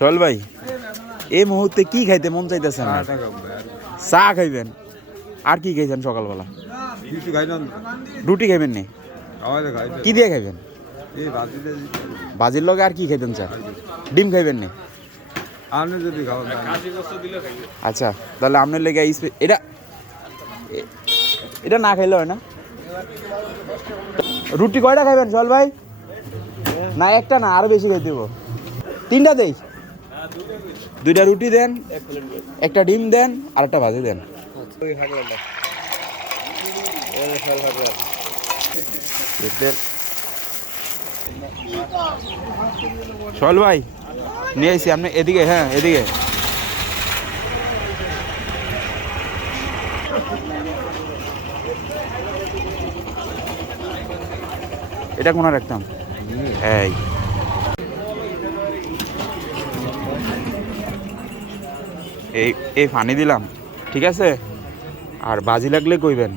সোহেল ভাই, এই মুহূর্তে কি খাইতে মন চাইতেছেন? চা খাইবেন? আর কি খাইছেন সকালবেলা? রুটি খাইবেন নি? কি দিয়ে খাইবেন? বাজির লগে আর কি খাইতেন? চা, ডিম খাইবেন নি? আচ্ছা, তাহলে আপনার লেগে এটা এটা না খাইলে হয় না। রুটি কয়টা খাইবেন সোহেল ভাই? না একটা না, আরো বেশি খাইতে দেবো। তিনটা দেই? দুইটা রুটি দেন, একটা ডিম দেন, আর একটা ভাজি দেন। সোহেল ভাই নিয়ে আসি, আপনি এদিকে। হ্যাঁ এদিকে। এটা কোনা রাখতাম। এই এই পানি দিলাম, ঠিক আছে? আর বাজি লাগলে কইবেন।